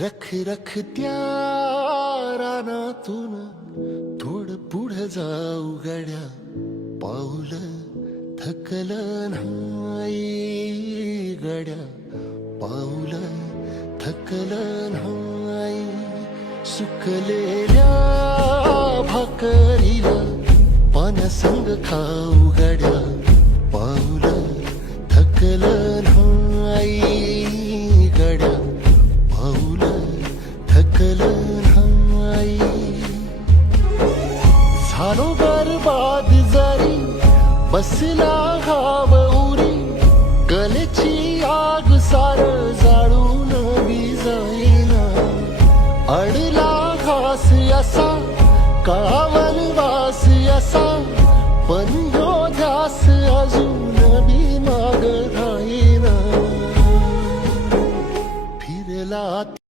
रख रख त्या रानातून थोडं पुढं जाऊ गड्या, पाऊल थकलं नाही गड्या, पाऊल थकलं नाही. सुकलेल्या भाकरीला पाण्यासंग खाऊ गड्या, पाऊल थकलं नाही गड्या, पाऊल थकलं नाही. झालो बरबाद जरी बसला घाव उरी, गलेची आग सार जाळून विजाईना. अडला घास असा काळावन वास असा, पण ह्यो ध्यास अजून बी माग राहीना. फिरला